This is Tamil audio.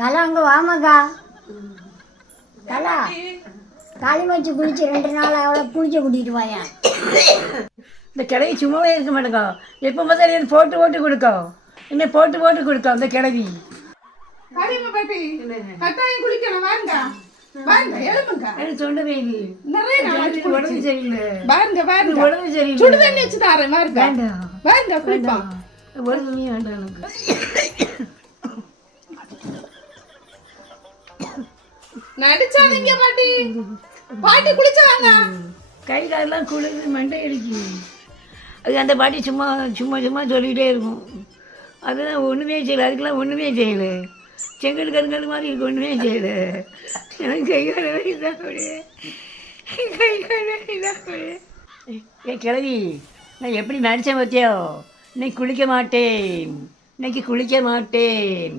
கலா அங்கே வாமாக்கா. கலா களி வச்சு குளிச்சு 2 நாள் அவளை குளிச்சு கூட்டிகிட்டு வாயா. இந்த கிழவி சும்மாவே இருக்க மாட்டேங்கோ. எப்போ பார்த்தாலும் போட்டு போட்டு கொடுக்கோ. என்ன போட்டு போட்டு கொடுக்கோ அந்த கிழவி. கட்டாயம் குளிக்கணும். வாருங்க வாருங்க, எழுப்புங்க. தொண்டை வேலி நிறைய நாள் உடம்பு சரியில்லை. பாருங்க பாருங்க, உடம்பு சரியில்லை. சுடு தண்ணி வச்சு தாரேன். வாருங்க வேண்டாம் வாருங்க, குளிப்போம். ஒரு துணியும் வேண்டாம் எனக்கு. நடிச்சாதீங்க பாட்டி. பாட்டி குளிச்ச வாங்க. கை காலெல்லாம் குளிர்ந்து மண்டை அடிக்கு. அது அந்த பாட்டி சும்மா சும்மா சும்மா சொல்லிக்கிட்டே இருக்கும். அதுதான் ஒன்றுமே செய்யலை. அதுக்கெல்லாம் ஒன்றுமே செய்யலை. செங்கல் கருங்கல் மாதிரி இருக்கு, ஒன்றுமே செய்யலை. எனக்கு கை கால வலிதான் அப்படியே. கை கால வலிதான் அப்படியே. ஏன் கிழவி, நான் எப்படி நடித்தேன் பார்த்தியோ? இன்னைக்கு குளிக்க மாட்டேன். இன்னைக்கு குளிக்க மாட்டேன்.